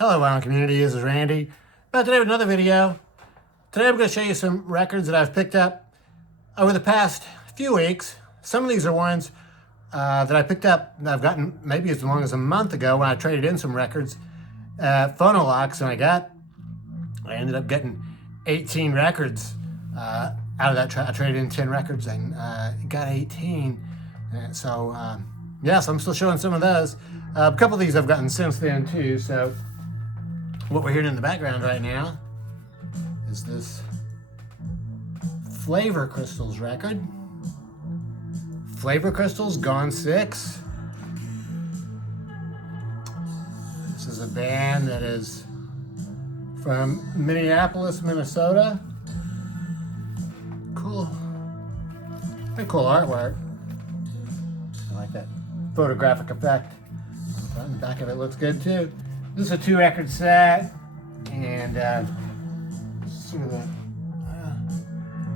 Hello, vinyl community. This is Randy. Back today with another video. Today I'm going to show you some records that I've picked up over the past few weeks. Some of these are ones that I picked up that I've gotten maybe as long as a month ago when I traded in some records at Phonolux, and I ended up getting 18 records out of that. I traded in 10 records and got 18. And so, yes, I'm still showing some of those. A couple of these I've gotten since then too. So what we're hearing in the background right now is this Flavor Crystals record. Flavor Crystals, Gone 6. This is a band that is from Minneapolis, Minnesota. Cool. Pretty cool artwork. I like that photographic effect. The front and back of it looks good too. This is a 2-record set, and sort of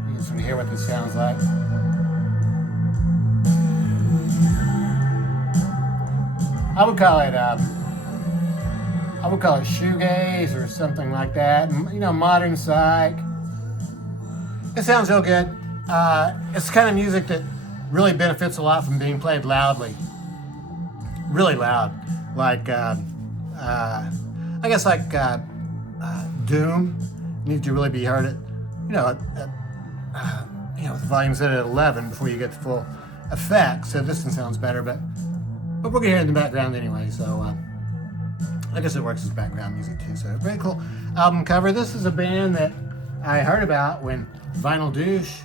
you can sort of hear what this sounds like. I would call it shoegaze or something like that. You know, modern psych. It sounds real good. It's the kind of music that really benefits a lot from being played loudly, really loud, like. I guess like Doom needs to really be heard at, with the volume set at 11 before you get the full effect. So this one sounds better, but we're gonna hear it in the background anyway. So I guess it works as background music too. So very cool album cover. This is a band that I heard about when Vinyl Douche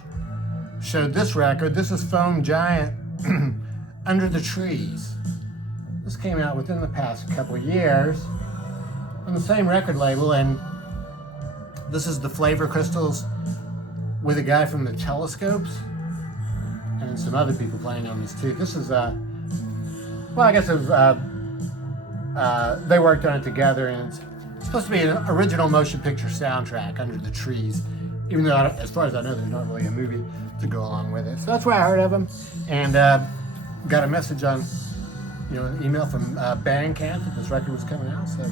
showed this record. This is Foam Giant, Under the Trees. This came out within the past couple of years on the same record label, and this is the Flavor Crystals with a guy from the Telescopes and some other people playing on this too. This is well, I guess they worked on it together, and it's supposed to be an original motion picture soundtrack, Under the Trees, even though as far as I know there's not really a movie to go along with it. So that's where I heard of them, and got a message on an email from Bandcamp that this record was coming out, so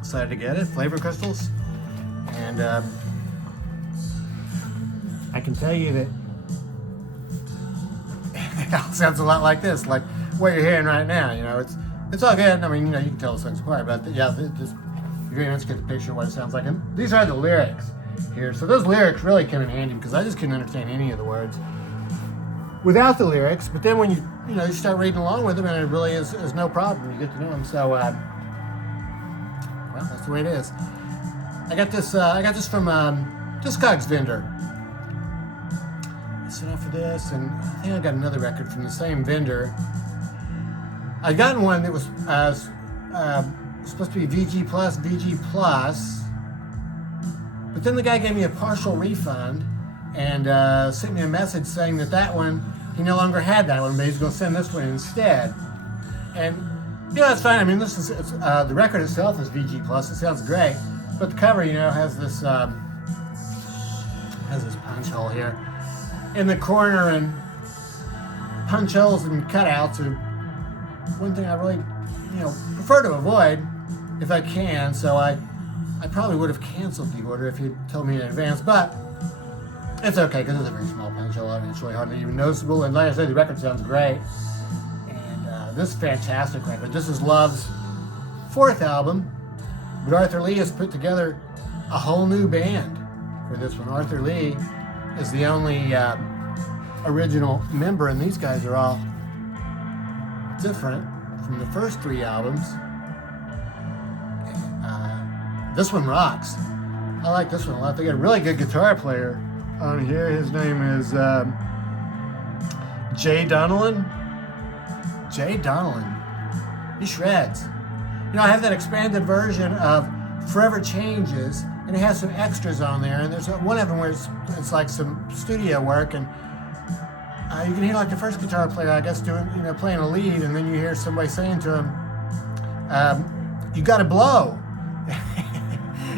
decided to get it. Flavor Crystals, and I can tell you that it all sounds a lot like this, like what you're hearing right now. It's all good. I mean, you can tell the songs apart, but yeah, just you're going to get the picture of what it sounds like. And these are the lyrics here, so those lyrics really come in handy because I just couldn't understand any of the words without the lyrics, but then when you start reading along with them, and it really is no problem. You get to know them. So, well, that's the way it is. I got this from Discogs vendor. I signed up for this, and I think I got another record from the same vendor. I'd gotten one that was supposed to be VG Plus, but then the guy gave me a partial refund and sent me a message saying that one, he no longer had that one, but he's going to send this one instead. And that's fine. I mean, this is the record itself is VG Plus. It sounds great, but the cover, has this punch hole here in the corner, and punch holes and cutouts are one thing I really prefer to avoid if I can. So I probably would have canceled the order if you told me in advance, but it's okay because it's a very small punch hole. I mean, it's really hardly even noticeable. And like I said, the record sounds great. And this is a fantastic record. This is Love's 4th album, but Arthur Lee has put together a whole new band for this one. Arthur Lee is the only original member, and these guys are all different from the first 3 albums. This one rocks. I like this one a lot. They got a really good guitar player on here. His name is Jay Donnellan. Jay Donnellan. He shreds. I have that expanded version of Forever Changes, and it has some extras on there. And there's one of them where it's like some studio work, and you can hear like the first guitar player, I guess, doing playing a lead, and then you hear somebody saying to him, "You got to blow."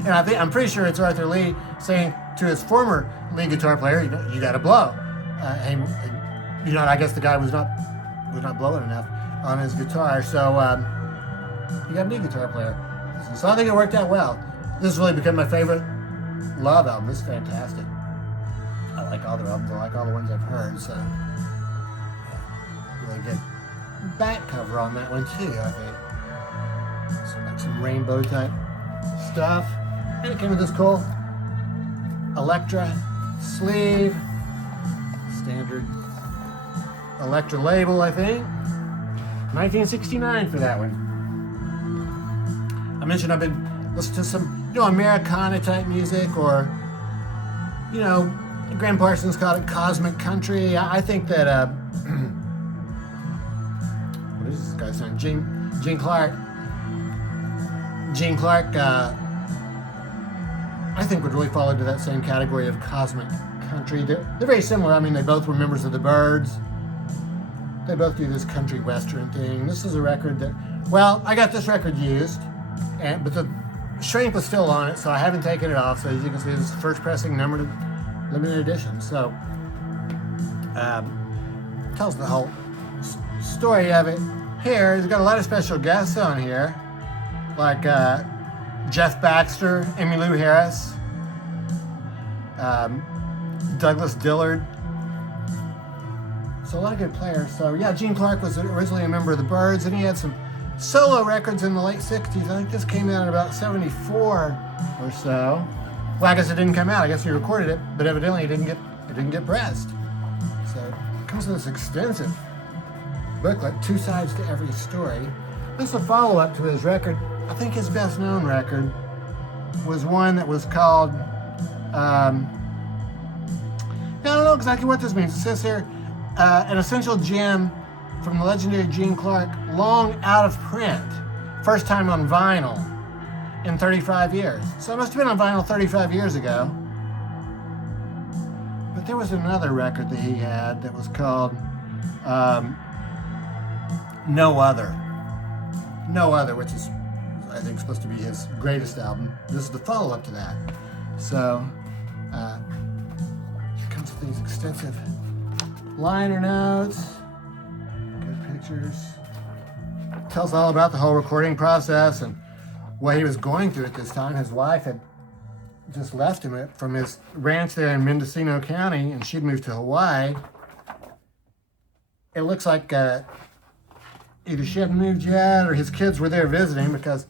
And I'm pretty sure it's Arthur Lee saying to his former lead guitar player, "You got to blow." I guess the guy was not blowing enough on his guitar, so he got a new guitar player. And so I think it worked out well. This has really become my favorite Love album. This is fantastic. I like all their albums. I like all the ones I've heard. So, yeah, really good back cover on that one too, I think. So like some rainbow type stuff. And it came with this cool Electra sleeve. Standard Electra label, I think. 1969 for that one. I mentioned I've been listening to some, Americana type music, or, Graham Parsons called it cosmic country. I think that, what is this guy's name? Gene Clark. Gene Clark, I think would really fall into that same category of cosmic country. They're very similar. I mean, they both were members of the Byrds. They both do this country western thing. This is a record that, I got this record used, but the shrink was still on it, so I haven't taken it off. So as you can see, this is the first pressing, numbered, limited edition. So tells the whole story of it. Here, it's got a lot of special guests on here, like Jeff Baxter, Emmylou Harris, Douglas Dillard. So a lot of good players. So yeah, Gene Clark was originally a member of the Byrds, and he had some solo records in the late 60s. I think this came out in about 74 or so. Well, I guess it didn't come out. I guess he recorded it, but evidently it didn't get pressed. So it comes with this extensive booklet, 2 sides to every story. This is a follow-up to his record. I think his best-known record was one that was called, I don't know exactly what this means. It says here, an essential gem from the legendary Gene Clark, long out of print, first time on vinyl in 35 years. So it must have been on vinyl 35 years ago. But there was another record that he had that was called No Other. No Other, which is, I think, supposed to be his greatest album. This is the follow-up to that. So, it comes with these extensive liner notes, good pictures. Tells all about the whole recording process and what he was going through at this time. His wife had just left him from his ranch there in Mendocino County, and she'd moved to Hawaii. It looks like either she hadn't moved yet or his kids were there visiting, because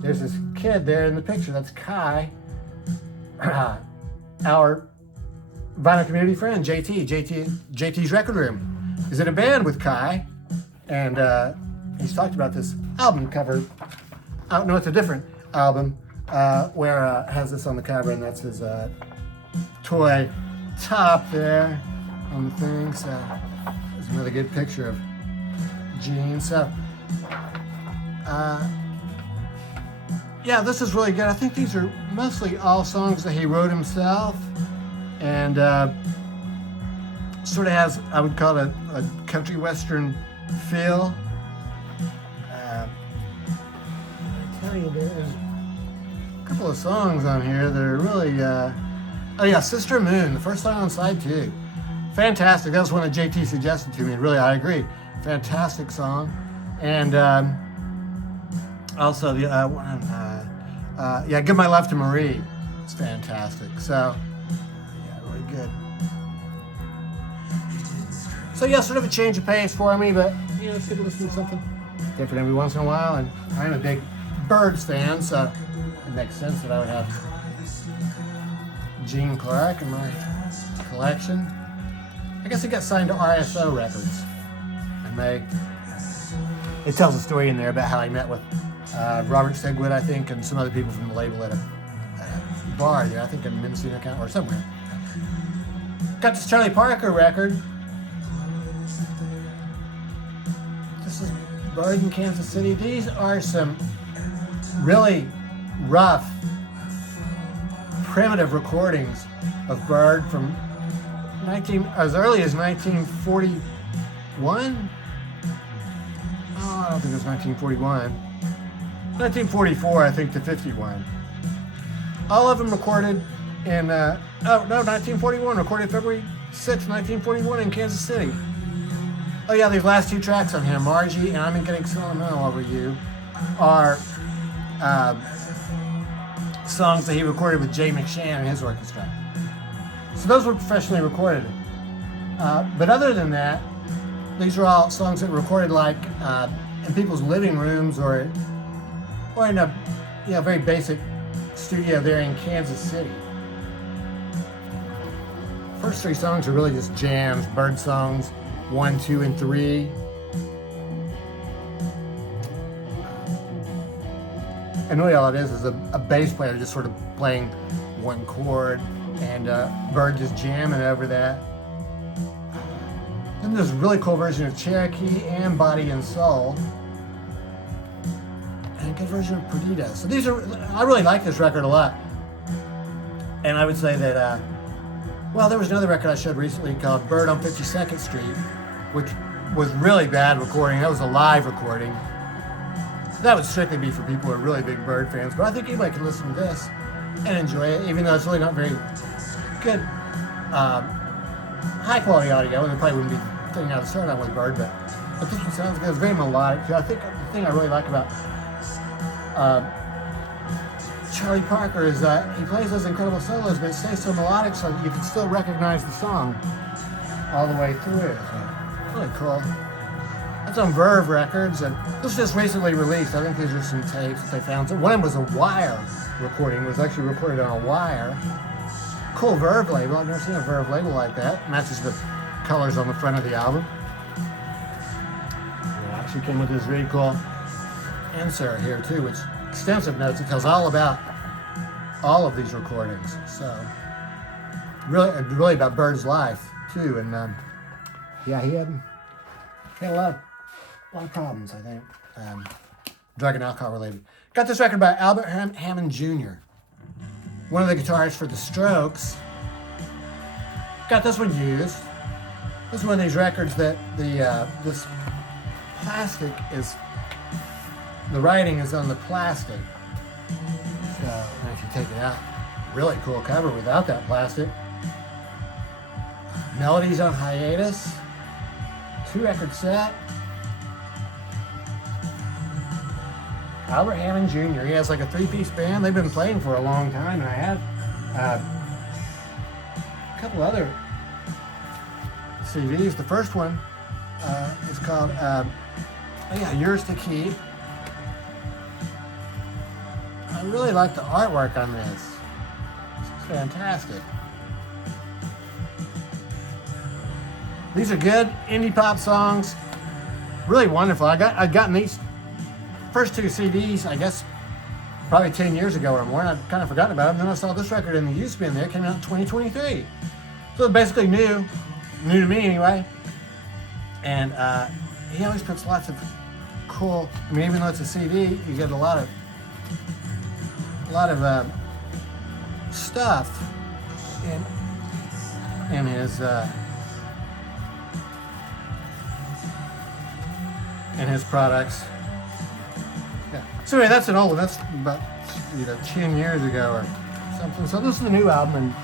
there's this kid there in the picture. That's Kai, our vinyl community friend, JT's Record Room is in a band with Kai, and he's talked about this album cover. Oh, no, it's a different album where has this on the cover, and that's his toy top there on the thing. So there's another good picture of Gene. So yeah, this is really good. I think these are mostly all songs that he wrote himself, and sort of has, I would call it a country western feel. I tell you, there's a couple of songs on here that are really, oh yeah, Sister Moon, the first song on side 2. Fantastic. That was one that JT suggested to me. Really, I agree. Fantastic song. And also the one, yeah, Give My Love to Marie. It's fantastic. So, yeah, really good. So yeah, sort of a change of pace for me, but it's good to listen to something different every once in a while. And I'm a big Byrds fan, so it makes sense that I would have Gene Clark in my collection. I guess he got signed to RSO Records, and it tells a story in there about how he met with Robert Stigwood, I think, and some other people from the label at a bar there, I think in Mendocino County or somewhere. Got this Charlie Parker record. This is Byrd in Kansas City. These are some really rough, primitive recordings of Byrd from as early as 1941. Oh, I don't think it was 1941. 1944, I think, to 51. All of them recorded in, 1941, recorded February 6, 1941 in Kansas City. Oh yeah, these last 2 tracks on here, Margie and I'm Getting Sentimental Over You, are songs that he recorded with Jay McShann and his orchestra. So those were professionally recorded. But other than that, these are all songs that were recorded like in people's living rooms or in a very basic studio there in Kansas City. First three songs are really just jams, Bird songs, 1, 2, and 3. And really all it is a bass player just sort of playing one chord and Bird just jamming over that. Then there's a really cool version of Cherokee and Body and Soul. And a good version of Perdita. So I really like this record a lot. And I would say that, there was another record I showed recently called Bird on 52nd Street, which was really bad recording. That was a live recording. That would strictly be for people who are really big Bird fans, but I think anybody can listen to this and enjoy it, even though it's really not very good, high quality audio, and it probably wouldn't be the thing I would start on with Bird, but this one sounds good. It's very melodic. I think the thing I really like about Charlie Parker is he plays those incredible solos, but it stays so melodic so you can still recognize the song all the way through. So, really cool. That's on Verve Records, and this was just recently released. I think these are some tapes that they found. So one of them was a wire recording. It was actually recorded on a wire. Cool Verve label. I've never seen a Verve label like that. Matches the colors on the front of the album. It actually came with this really cool insert here too, which extensive notes. It tells all about all of these recordings. So really about Bird's life too, and he had a lot of problems, I think, drug and alcohol related. Got this record by Albert Hammond Jr., one of the guitarists for The Strokes. Got this one used. This is one of these records that this plastic is, the writing is on the plastic. So if you take it out, really cool cover without that plastic. Melodies on Hiatus. 2-record set. Albert Hammond Jr. He has like a 3-piece band. They've been playing for a long time, and I have a couple other CDs. The first one is called Yours to Keep. I really like the artwork on this. It's fantastic. These are good indie pop songs. Really wonderful. I'd gotten these first 2 CDs, I guess, probably 10 years ago or more, and I'd kind of forgotten about them. Then I saw this record in the used bin there. It came out in 2023. So it's basically new to me anyway. And he always puts lots of cool, even though it's a CD, you get a lot of stuff in his products. Yeah. So anyway, that's an old one. That's about 10 years ago or something. So this is the new album,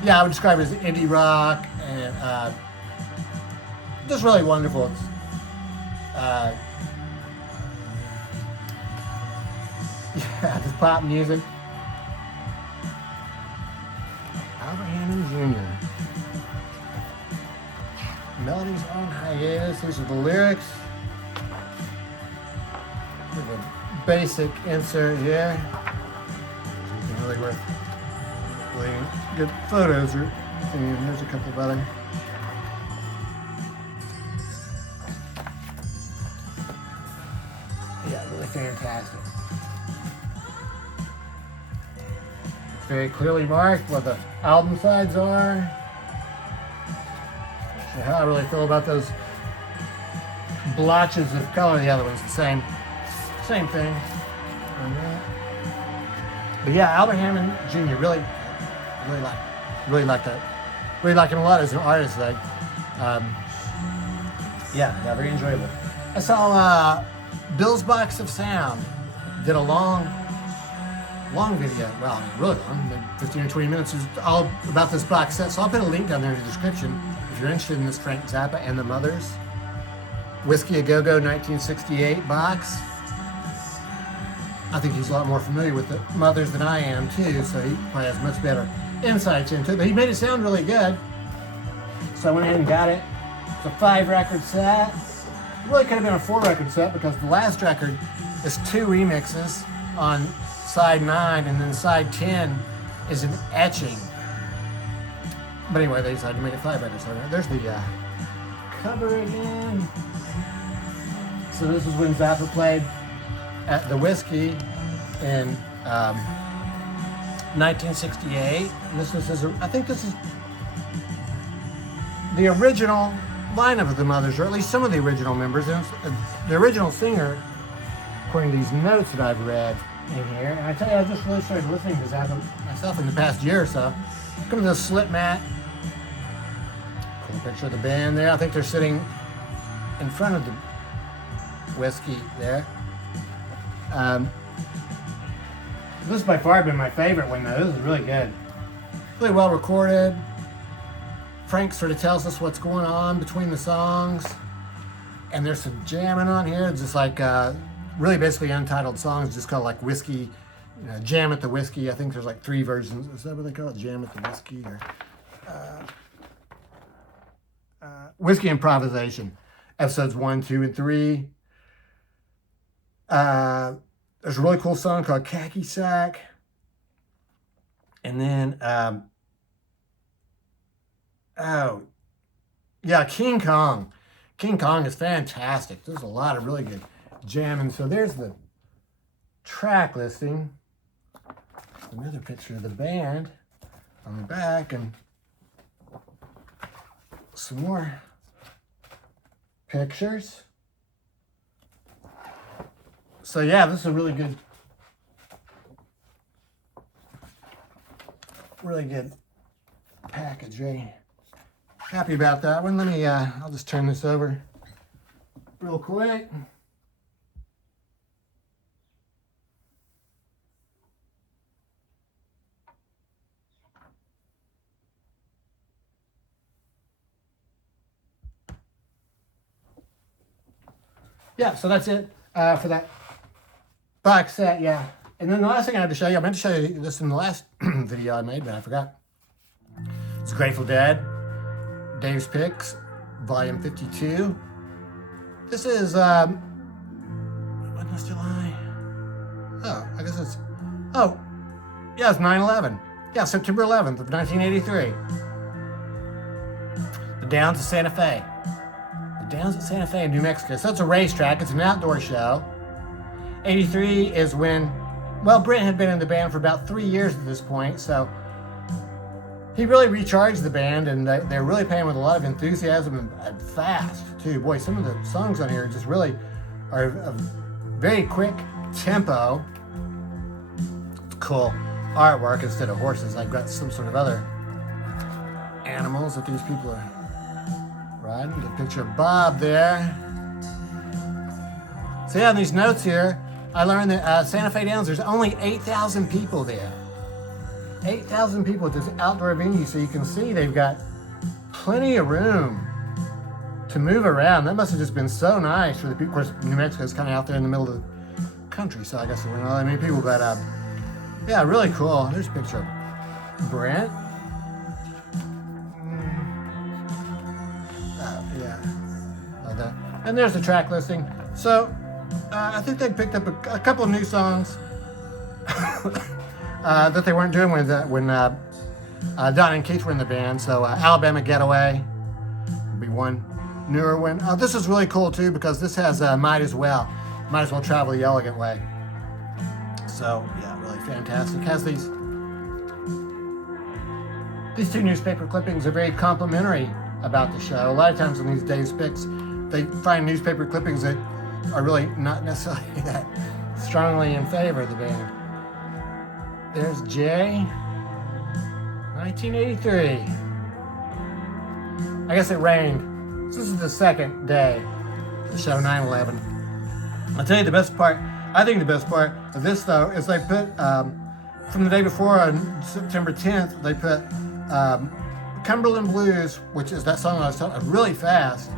and I would describe it as indie rock and just really wonderful. It's just pop music. Albert Hammond Jr. Melodies on Hiatus. These are the lyrics. Here's a basic insert here. Really worth really good photos. And here's a couple of other. Yeah, really fantastic. It's very clearly marked what the album sides are. How I really feel about those blotches of color. The other one's the same thing. But yeah, Albert Hammond Jr. really like that. Really like him a lot as an artist. Very enjoyable. I saw Bill's Box of Sound did a long video. Well, really long, 15 or 20 minutes. It's all about this box set. So I'll put a link down there in the description. If you're interested in this Frank Zappa and the Mothers Whisky A Go-Go 1968 box. I think he's a lot more familiar with the Mothers than I am too, so he probably has much better insights into it. But he made it sound really good, so I went ahead and got it. It's a 5-record set. It really could have been a 4-record set because the last record is 2 remixes on side 9, and then side 10 is an etching. But anyway, they decided to make it 5 records. So there's the cover again. So this is when Zappa played at the Whisky in 1968. And this is, I think this is the original lineup of the Mothers, or at least some of the original members. And the original singer, according to these notes that I've read in here. And I tell you, I just really started listening to Zappa myself in the past year or so. Come to this slip mat. Cool picture of the band there. I think they're sitting in front of the Whisky there. This has by far been my favorite one though. This is really good. Really well recorded. Frank sort of tells us what's going on between the songs. And there's some jamming on here. Just like really basically untitled songs, just called like Whisky, Jam at the Whisky. I think there's like 3 versions. Is that what they call it? Jam at the Whisky? Or Whisky Improvisation. Episodes 1, 2, and 3. There's a really cool song called Khaki Sack. And then, King Kong. King Kong is fantastic. There's a lot of really good jamming. So there's the track listing. Another picture of the band on the back, and some more pictures. So yeah, this is a really good package. Very happy about that one. Let me, I'll just turn this over real quick. Yeah, so that's it for that box set, yeah. And then the last thing I had to show you, I meant to show you this in the last video I made, but I forgot. It's Grateful Dead, Dave's Picks, Volume 52. This is, when was July? Oh, I guess it's, oh, yeah, it's 9/11. Yeah, September 11th of 1983. The Downs of Santa Fe. The Downs of Santa Fe in New Mexico. So it's a racetrack, it's an outdoor show. 83 is when, well, Brent had been in the band for about 3 years at this point, so he really recharged the band, and they're really playing with a lot of enthusiasm and fast, too. Boy, some of the songs on here just really are a very quick tempo. Cool artwork instead of horses. I've got some sort of other animals that these people are riding. Get a picture of Bob there. So yeah, in these notes here, I learned that Santa Fe Downs, there's only 8,000 people there. 8,000 people at this outdoor venue, so you can see they've got plenty of room to move around. That must have just been so nice for the people. Of course, New Mexico is kind of out there in the middle of the country, so I guess there weren't all that many people, but yeah, really cool. There's a picture of Brent. Yeah, like that. And there's the track listing. So, I think they picked up a couple of new songs that they weren't doing when Don and Keith were in the band. So Alabama Getaway would be one newer one. This is really cool too because this has Might As Well Travel the Elegant Way. So yeah, really fantastic. Has these 2 newspaper clippings are very complimentary about the show. A lot of times in these Dave's Picks, they find newspaper clippings that are really not necessarily that strongly in favor of the band. There's Jay, 1983. I guess it rained. So this is the second day of the show, 9/11. I'll tell you the best part. I think the best part of this, though, is they put, from the day before on September 10th, they put Cumberland Blues, which is that song I was talking about, really fast.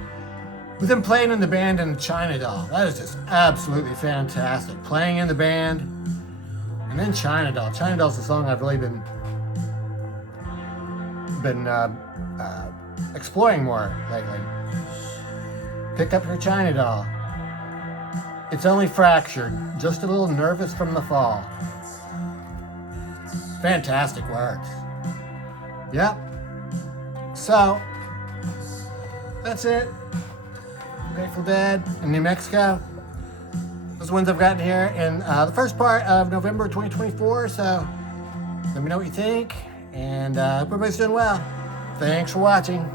With them playing in the band in China Doll, that is just absolutely fantastic. Playing in the band, and then China Doll. China Doll's a song I've really been exploring more lately. Pick up your China Doll. It's only fractured, just a little nervous from the fall. Fantastic words. Yep. So, that's it. Grateful Dead in New Mexico. Those ones I've gotten here in the first part of November 2024. So, let me know what you think. And hope everybody's doing well. Thanks for watching.